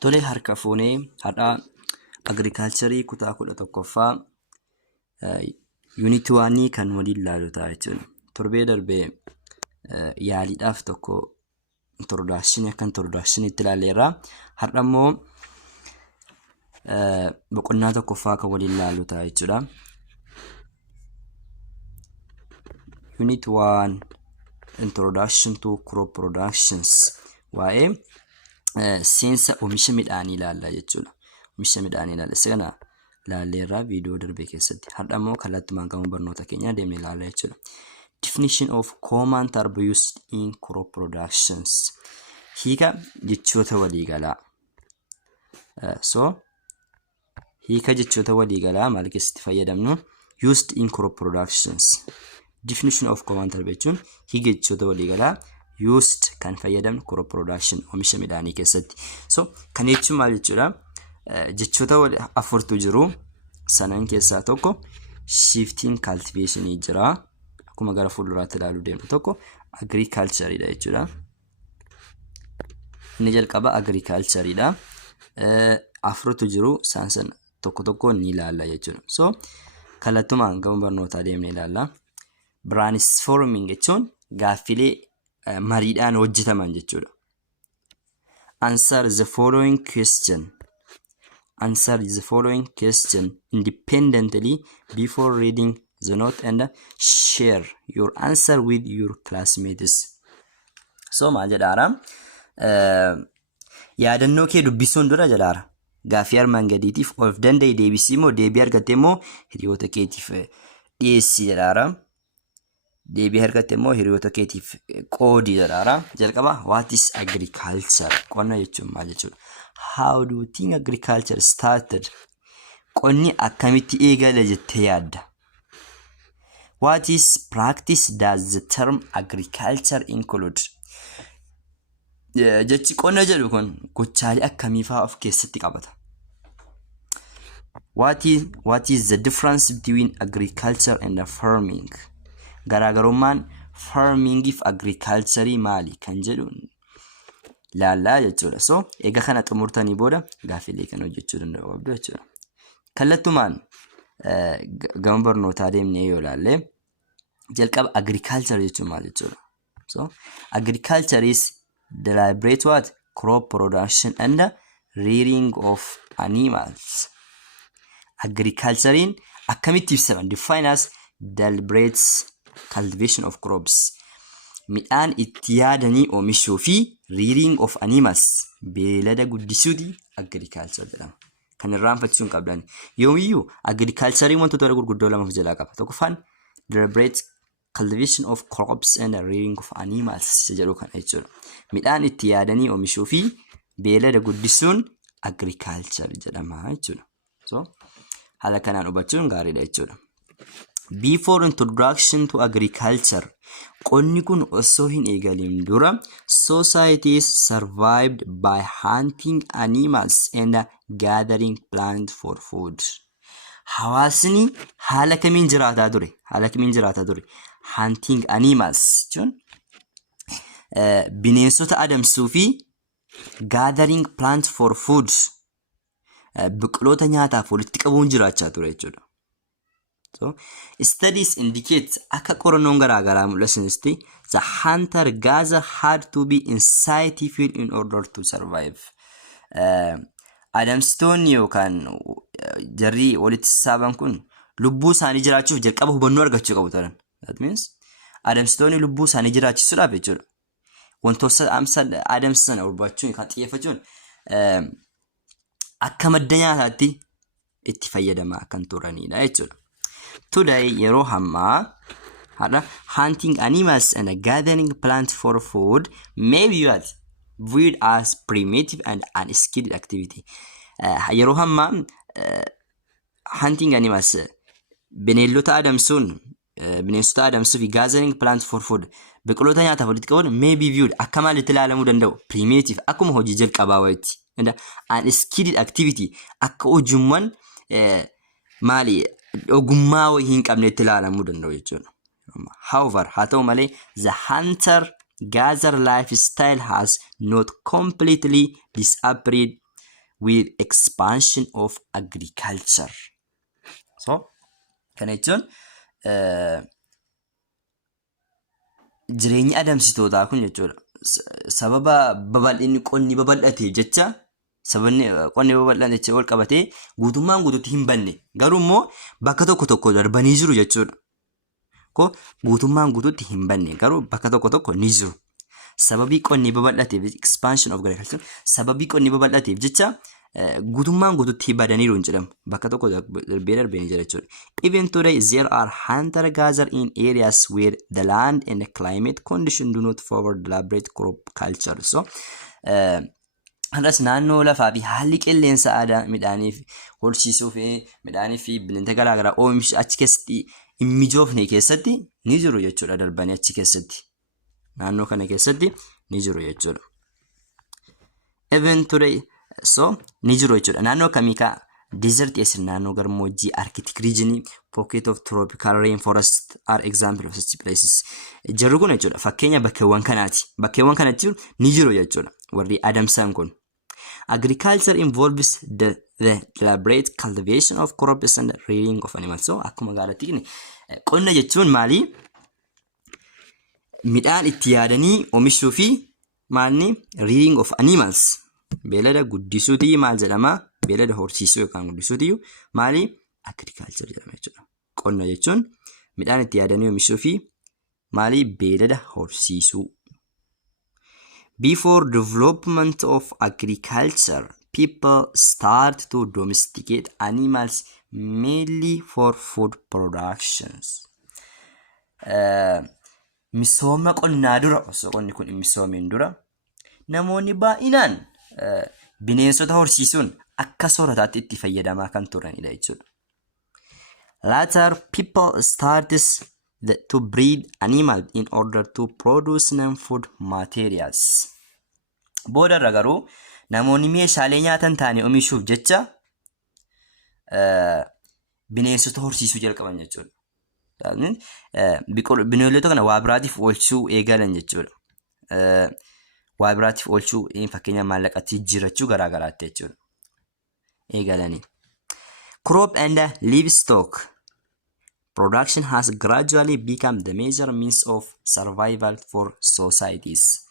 Tole harka fuunee hadha agriculture kutaa 11ffaa unit 1 kan waliin ilaaluu ta'a jechuudha. Torbee darbee yaaliidhaaf tokko introduction itti ilaalleerra. Har'a immoo boqonnaa tokkoffaa kan waliin ilaaluu ta'a jechuudha. Unit 1 Introduction to Crop Productions waa'ee seensa oomisha midhaanii ilaalla jechuudha. Oomisha midhaanii ilaalla. Sana ilaalleerra viidiyoo darbee keessatti. Har'a immoo kallattumaan gama barnoota keenya deemnee ilaalla jechuudha. Definition of common terms used in crop productions. Hiika jechoota waliigalaa. Hiika jechoota waliigalaa maal keessatti fayyadamnu? Used in crop productions. Definition of common terms jechuun hiika jechoota waliigalaa used kan fayyadamnu crop production oomisha midhaanii keessatti. Kan jechuun maal jechuudha? Jechoota afurtu jiru. Sanan keessaa tokko shifting cultivation jira. Akkuma gara fuulduraatti ilaaluu deemnu tokko agriculture dha jechuudha. Inni jalqaba agriculture dha. Afurtu jiru. San tokko tokko ni ilaalla jechuudha. Kallattumaan gama barnootaa deemnee ilaalla. Brainstorming jechuun gaaffilee mariidhaan hojjetaman jechuudha. Answer the following question. Answer the following question independently before reading the note and share your answer with your classmates. Maal jedhaara? Yaadannoo kee dubbisuun dura jedhaara. Gaaffii armaan gadiitiif of danda'e deebisii moo deebii argatte moo hiriyoota keetiif dhiyeessi jedhaara. Deebii argatte moo hiriyoota keetiif qoodi jedhaara. Jalqaba what is agriculture? Qonna jechuun maal jechuudha? How do you think agriculture started? Qonni akkamitti eegale jettee yaadda? What is practice does the term agriculture include? Jechi qonna jedhu kun gochaalee akkamiifaa of keessatti qabata? What is the difference between agriculture and farming? Garaagarummaan farming if agriculture maali kan jedhuun laallaa jechuudha. Egaa kana xumurtanii booda gaaffilee kan hojjechuu danda'u qabdu jechuudha. Kallattumaan gama barnootaa deemnee yoo ilaalle jalqaba agriculture jechuun maal jechuudha? Agriculture is deliberate what? Crop production and rearing of animals. Agriculturein akkamitti ibsama? Define as deliberate cultivation of crops. Midhaan itti yaadanii oomishuu fi rearing of animals. Beelada guddisuuti agriculture jedhama. Kan irraanfachuu hin qabdan. Yoomiyyuu agriculture wantoota gurguddoo lama of jalaa qaba. Tokkoffaan deliberate cultivation of crops and rearing of animals jedhu kana jechuudha. Midhaan itti yaadanii oomishuu fi beelada guddisuun agriculture jedhama jechuudha. Haala kanaan hubachuun gaariidha jechuudha. Before introduction to agriculture, qonni kun osoo hin eegalin dura societies survived by hunting animals and gathering plants for food. Hawaasni haala kamiin jiraataa ture? Hunting animals jechuun bineensota adamsuu fi gathering plants for food biqiloota nyaataaf walitti qabuun jiraachaa ture jechuudha. Studies indicate akka qorannoon garaagaraa mul'isanitti the hunter gatherer had to be inside food in order to survive. Adamsitoonni yookaan jarri walitti sassaabame kun lubbuu isaanii jiraachuuf jalqaba hubannoo argachuu qabu turan. That means adamsitoonni lubbuu isaanii jiraachisuudhaaf jechuudha. Wantoota adamsan hubachuu kan xiyyeeffachuun akka madda nyaataatti itti fayyadamaa kan turanidha jechuudha. Today, yeroo hammaa hunting animals and gathering plants for food may be viewed as primitive and unskilled activity. Yeroo hammaa hunting animals bineensota adamsuu fi gathering plants for food biqiloota nyaataaf walitti qabuun may be viewed akka maalitti ilaalamuu danda'u? Primitive akkuma hojii jalqabaa wayitti. Unskilled activity akka hojiiwwan maali ogummaa wayii hin qabnetti ilaalamuu danda'u jechuudha. However, haa ta'u malee the hunter gatherer lifestyle has not completely disappeared with expansion of agriculture. So kana jechuun jireenya adamsitootaa kun jechuudha. Sababa babal'inni qonni babal'ateef jecha sababni qonni babal'aan jecha wal qabatee guutummaan guutuutti hin banne garuu immoo bakka tokko darbanii jiru jechuudha. Guutummaan guutuutti hin banne garuu bakka tokko ni jiru. Sababii qonni babal'ateef expansion of agriculture sababii qonni babal'ateef jecha guutummaan guutuutti badaniiru hin jedhamu. Bakka tokko darbee ni jira jechuudha. Even today there are hunter gatherer in areas where the land and the climate condition do not favor deliberate crop culture. So har'as naannoo lafaa fi haalli qilleensa aadaa midhaanii horsiisuu fi midhaanii fi bineelda garaagaraa oomisha achi keessatti hin mijoofne keessatti ni jiru jechuudha. Darbanii achi keessatti naannoo kana keessatti ni jiru jechuudha. Even today so ni jiru jechuudha. Naannoo kamii ka desert eessin naannoo gammoojjii Arctic region pocket of tropical rainforest are example of such places. Jarri kun jechuudha fakkeenya bakkeewwan kanaati. Bakkeewwan kanatti ni jiru jechuudha. Warri adamsan kun. Agriculture involves the deliberate cultivation of crops and rearing of animals. So akkuma gaaraatti qonna jechuun maali? Midhaan itti yaadanii oomishuu fi maalni rearing of animals. Beelada guddisuutii maal jedhama? Beelada horsiisuu yookaan guddisuutii maali? Agriculture jedhama jechuudha. Qonna jechuun midhaan itti yaadanii oomishuu fi maali? Beelada horsiisuu. Before development of agriculture, people start to domesticate animals mainly for food productions. Misooma qonnaa dura osoo qonni kun misoomeen dura namoonni baay'inaan bineensota horsiisuun akka soorataatti itti fayyadamaa kan turanidha jechuudha. Later, people started to breed animals in order to produce non-food materials. Boodarra garuu namoonni meeshaalee nyaatan ta'anii oomishuuf jecha bineensota horsiisuu jalqaban jechuudha. Bineeldota kana waa biraatiif oolchuu eegalan jechuudha. Waa biraatiif oolchuu fakkeenya maallaqatti jijjiirachuu garaagaraatti jechuudha. Eegalanii. Crop and livestock production has gradually become the major means of survival for societies.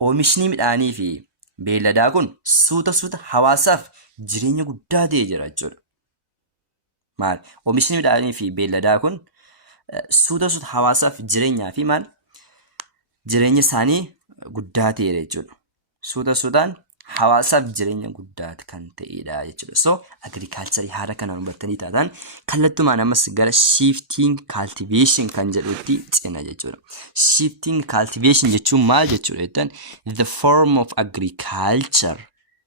Oomishni midhaanii fi beelladaa kun suuta hawaasaaf jireenya guddaa ta'ee jira jechuudha. Maal? Oomishni midhaanii fi beelladaa kun suuta hawaasaaf jireenyaa fi maal? Jireenya isaanii guddaa ta'eera jechuudha. Suutaan hawaasaaf jireenya guddaa kan ta'edha jechuudha. So agriculture haala kanaan hubattanii taatan kallattumaan ammas gara shifting cultivation kan jedhutti ceena jechuudha. Shifting cultivation jechuun maal jechuudha jettan the form of agriculture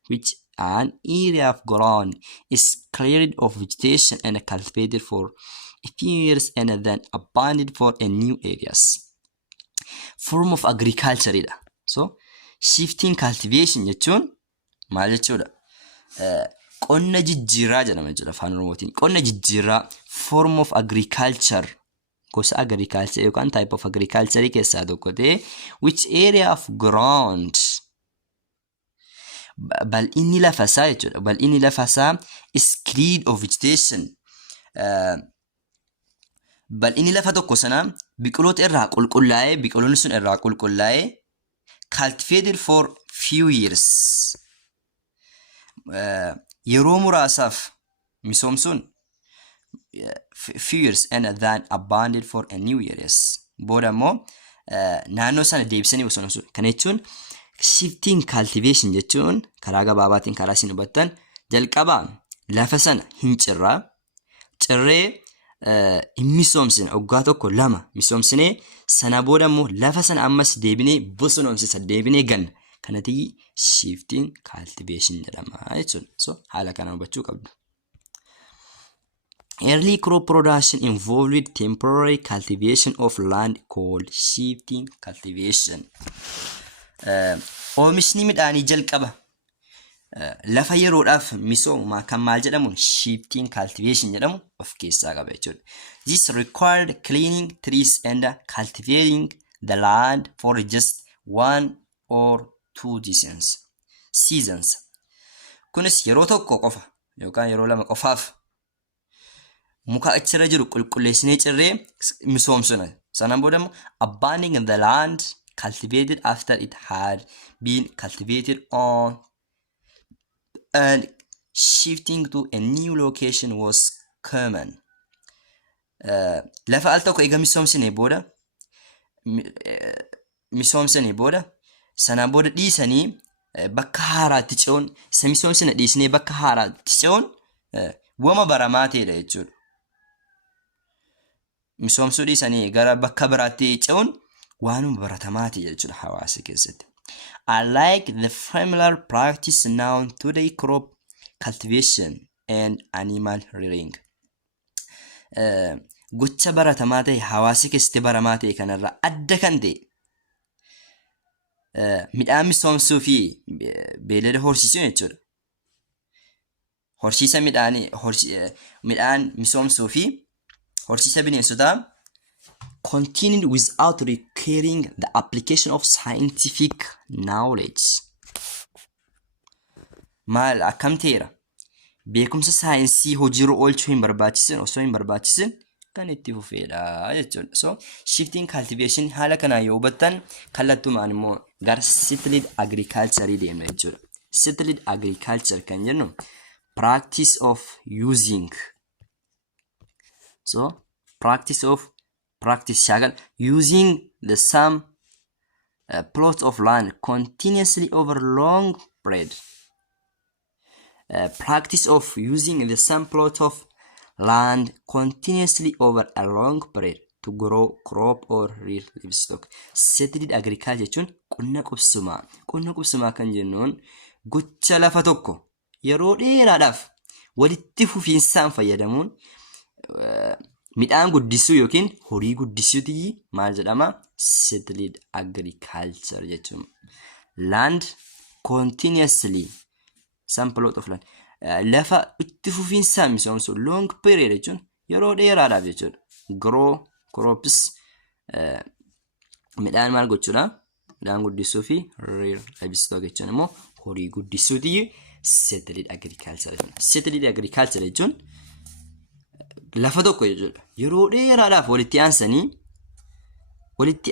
which an area of ground is cleared of vegetation and cultivated for a few years and then abandoned for a new areas. Form of agriculture idha. So shifting cultivation jechuun maal jechuudha? Qonna jijjiirraa jedhama jechuudha afaan Oromootiin. Qonna jijjiirraa form of agriculture gosa agriculture yookaan type of agriculture keessaa tokko ta'ee which area of ground bal'inni lafasaa jechuudha. Bal'inni lafasaa is cleared of vegetation. Bal'inni lafa tokko sanaa biqiloota irraa qulqullaa'ee biqiloonni sun irraa qulqullaa'ee cultivated for few years. Yeroo muraasaaf misoomsuun few years and then abandoned for a new years. Booda immoo naannoo sana deebisanii bosonsu. Kana jechuun shifting cultivation jechuun karaa gabaabaatiin karaa isin hubattan jalqabaa lafa sana hin cirree hin misoomsine waggaa tokko lama misoomsine sana booda immoo lafa sana ammas deebinee bosonomsisa deebinee ganna. Kanatti shifting cultivation jedhama jechuudha. So haala kanaan hubachuu qabdu. Early crop production involved temporary cultivation of land called shifting cultivation. Oomishni midhaanii jalqaba lafa yeroodhaaf misooma kan maal jedhamuun shifting cultivation jedhamu of keessaa qaba jechuudha. This required cleaning trees and cultivating the land for just 1 or 2 seasons. Kunis yeroo tokko qofa yookaan yeroo lama qofaaf muka achirra jiru qulqulleessinee cirree misoomsuna. Sanaan booda immoo abandoning the land cultivated after it had been cultivated on and shifting to a new location was common. Lafa al tokko eega misoomsine booda sanaan booda dhiisanii bakka haaraatti ce'uun isa misoomsine dhiisnee bakka haaraatti ce'uun wama baramaa ta'edha jechuudha. Misoomsuu dhiisanii gara bakka biraatti ce'uun waanuma baratamaa ta'e jechuudha hawaasa keessatti. Unlike the familiar practice known today, crop cultivation and animal rearing. Gocha baratamaa ta'e hawaasa keessatti baramaa ta'e kanarraa adda kan ta'e midhaan misoomsuu fi beelada horsiisuu jechuudha. Horsiisa midhaan misoomsuu fi horsiisa bineensotaa continued without requiring the application of scientific knowledge. Maal akkam ta'eera? Beekumsa saayinsii hojiirra oolchuu hin barbaachisin osoo hin barbaachisin kan itti fufeedha jechuudha. So shifting cultivation haala kanaan yoo hubattan kallattumaan immoo gara settled agriculture deemna jechuudha. Settled agriculture kan jennu practice of using. So practice shagal using the same plot of land continuously over long period. Practice of using the same plot of land continuously over a long period to grow crop or rear livestock. Settled agriculture jechuun qonna qubsumaa. Qonna qubsumaa kan jennuun gocha lafa tokko yeroo dheeraadhaaf walitti fufiinsaan fayyadamuun midhaan guddisuu yookiin horii guddisuuti maal jedhama? Settled agriculture jechuun. Land continuously some plot of land. Lafa itti fufiinsaan misoomsu long period jechuun yeroo dheeraadhaaf jechuudha. Grow crops midhaan maal gochuudha? Midhaan guddisuu fi rear livestock jechuun immoo horii guddisuuti settled agriculture jechuudha. Settled agriculture jechuun lafa tokko jechuudha. Yeroo dheeraadhaaf walitti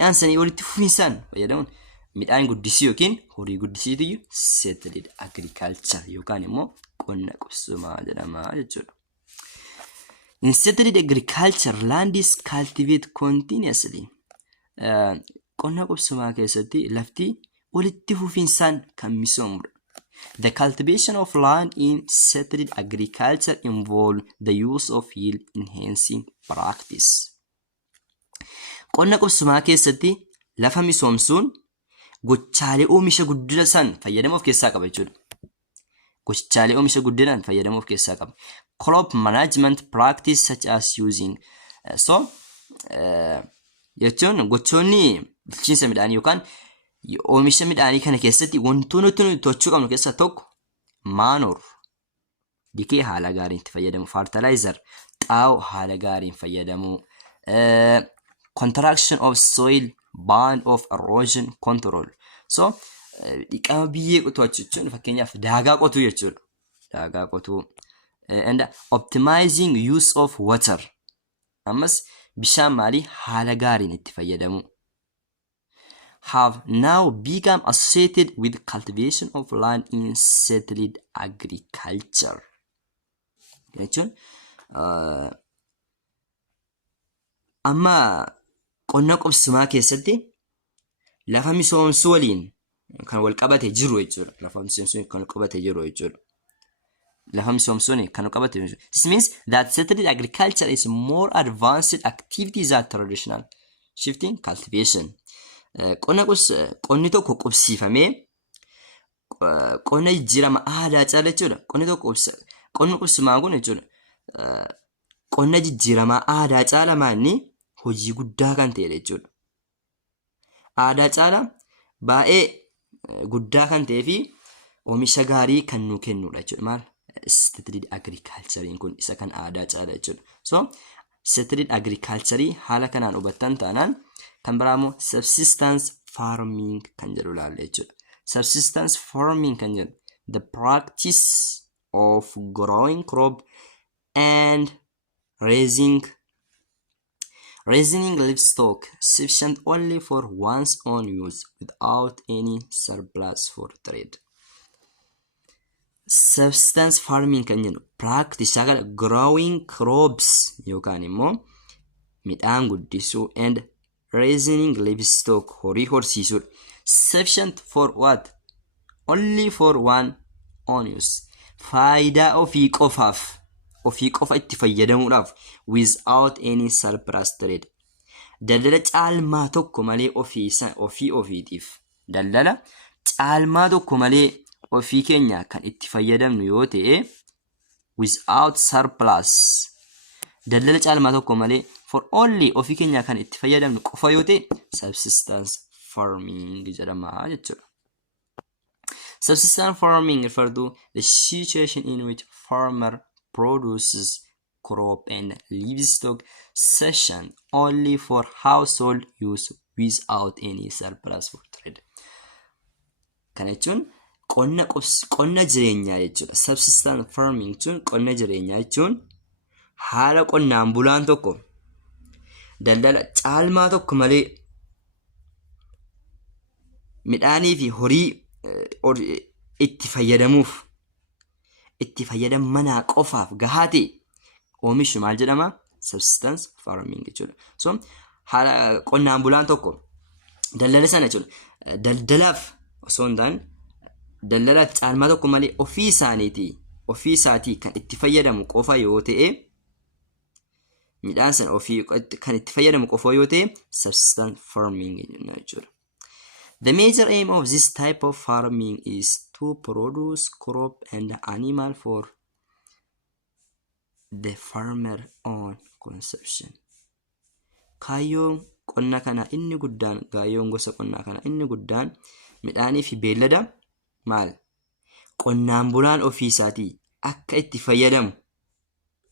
aansanii fufiinsaan fayyadamuun midhaan guddisuu yookiin horii guddisuuti settled agriculture yookaan immoo qonna qubsumaa jedhama jechuudha. In settled agriculture, land is cultivated continuously. Qonna qubsumaa keessatti lafti walitti fufiinsaan kan misoomudha. The cultivation of land in settled agriculture involves the use of yield enhancing practice. Qonna qubsumaa keessatti lafa misoomsuun gochaalee oomisha guddina san fayyadama of keessaa qaba jechuudha. Gochaalee oomisha guddinaan fayyadama of keessaa qaba. Crop management practice such as using jechuun gochoonni bulchiinsa midhaanii yookaan oomisha midhaanii kana keessatti wantoota nuti to'achuu qabnu keessaa tokko manure dikee haala gaariin itti fayyadamu, fertilizer xaa'oo haala gaariin fayyadamu, contraction of soil, ban of erosion control. So dhiqama biyyee to'achuu jechuun fakkeenyaaf daagaa qotuu jechuudha. Daagaa qotuu and optimizing use of water. Ammas bishaan maalii haala gaariin itti fayyadamu. Have now become associated with cultivation of land in settled agriculture. Jechuun amma qonna qubsumaa keessatti lafa misoomsuu waliin kan wal qabate jiru jechuudha. Lafa misoomsuu kan qabate jiru jechuudha. Lafa misoomsuun kan qabate jiru. This means that settled agriculture is more advanced activity than traditional shifting cultivation. Qonni tokko qubsiifamee qonna jijjiirama aadaa caala jechuudha. Qonni qubsumaa kun jechuudha. Qonna jijjiirama aadaa caala maanni hojii guddaa kan ta'e jechuudha. Aadaa caala baay'ee guddaa kan ta'ee fi oomisha gaarii kan nu kennudha jechuudha. Maal? Settled agriculture kun isa kan aadaa caala jechuudha. So settled agriculture haala kanaan hubattan taanaan kan biraamoo subsistence farming kan jedhu ilaalle jechuudha. Subsistence farming kan jedhu the practice of growing crop and raising livestock sufficient only for one's own use without any surplus for trade. Subsistence farming kan jennu practice kana growing crops yookaan immoo midhaan guddisuu and raising livestock horii horsiisuu sufficient for what? Only for one own use. Faayidaa ofii qofa itti fayyadamuudhaaf without any surplus trade. Daldala caalmaa tokko malee ofiitiif. Daldala caalmaa tokko malee ofii keenya kan itti fayyadamnu yoo ta'e without surplus. Daldala caalmaa tokko malee for only ofii keenya kan itti fayyadamnu qofa yoo ta'e subsistence farming jedhama jechuudha. Subsistence farming refers to the situation in which farmer produces crop and livestock sufficient only for household use without any surplus for trade. Kana jechuun qonna jireenyaa jechuudha. Subsistence farming jechuun qonna jireenyaa jechuun haala qonnaan bulaan tokko daldala caalmaa tokko malee midhaanii fi horii itti fayyadamanaa qofaaf gahaa ta'e oomishu maal jedhama? Subsistence farming jechuudha. So haala qonnaan bulaan tokko daldala sana jechuudha. Daldalaaf osoo hin taane daldalaaf caalmaa tokko malee ofii isaatii kan itti fayyadamu qofa yoo ta'e midhaan sana ofii kan itti fayyadamu qofa yoo ta'e subsistence farming jechuudha. The major aim of this type of farming is to produce crop and animal for the farmer own consumption. Kaayyoon qonna kana inni guddaan, kaayyoon gosa qonnaa kana inni guddaan midhaanii fi beellada maal? Qonnaan bulaan ofii isaatii akka itti fayyadamu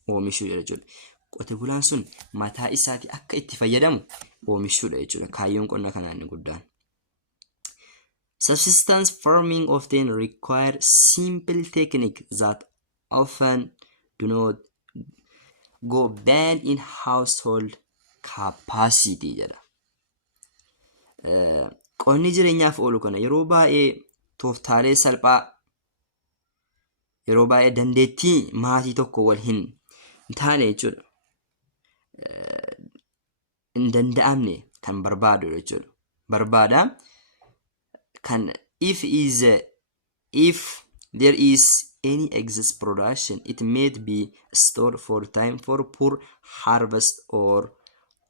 oomishuudha jechuudha. Qote bulaan sun mataa isaatii akka itti fayyadamu oomishuudha jechuudha. Kaayyoon qonna kana inni guddaan. Subsistence farming often require simple techniques that often do not go beyond in household capacity jedha. Qonni jireenyaaf oolu kana yeroo baay'ee tooftaalee salphaa, yeroo baay'ee dandeettii maatii tokko wal hin taane jechuudha. Hin danda'amne kan barbaadu jechuudha. Barbaada kan if there is any excess production, it may be stored for time for poor harvest or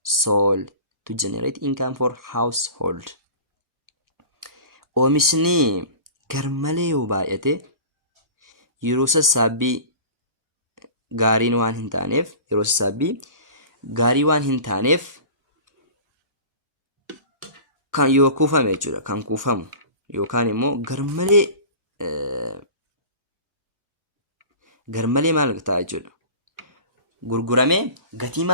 sold to generate income for household. Oomishni garmalee yoo baay'ate yeroo sassaabbii gaarii waan hin taaneef kan yoo kuufame jechuudha. Kan kuufamu yookaan immoo garmalee maal ta'a jechuudha. Gurguramee gatii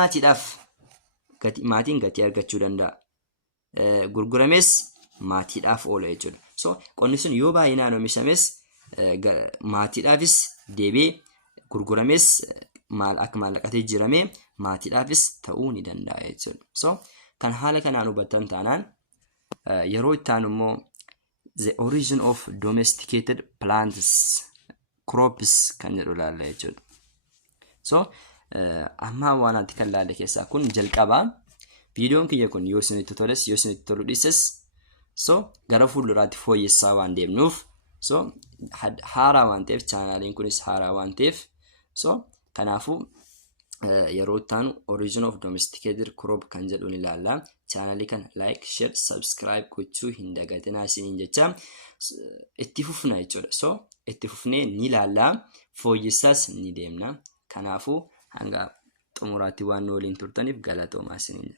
maatiin gatii argachuu danda'a. Gurgurames maatiidhaaf oola jechuudha. So qonni sun yoo baay'inaan oomishames maatiidhaafis deebee gurgurames akka maallaqatti jijjiiramee maatiidhaafis ta'uu ni danda'a jechuudha. So kan haala kanaan hubattan taanaan yeroo itti aanu immoo the origin of domesticated plants crops kan jedhu ilaalla jechuudha. So amma waan ati kan ilaalle keessaa kun jalqaba. Viidiyoon kiyya kun yoo isinitti toles yoo isinitti tolu dhiises so gara fuulduraatti fooyyessaa waan deemnuuf so haaraa waan ta'eef chaanaaliin kunis haaraa waan ta'eef so kanaafuu yeroo itti aanu origin of domesticated crop kan jedhuun ilaalla. Chaanaalii kana like, share, subscribe gochuu hin dagatinaa isiniin jecha itti fufna jechuudha. So itti fufnee ni ilaalla, fooyyessaas ni deemna. Kanaafuu hanga xumuraatti waan nu waliin turtaniif galatoomaa isiniin.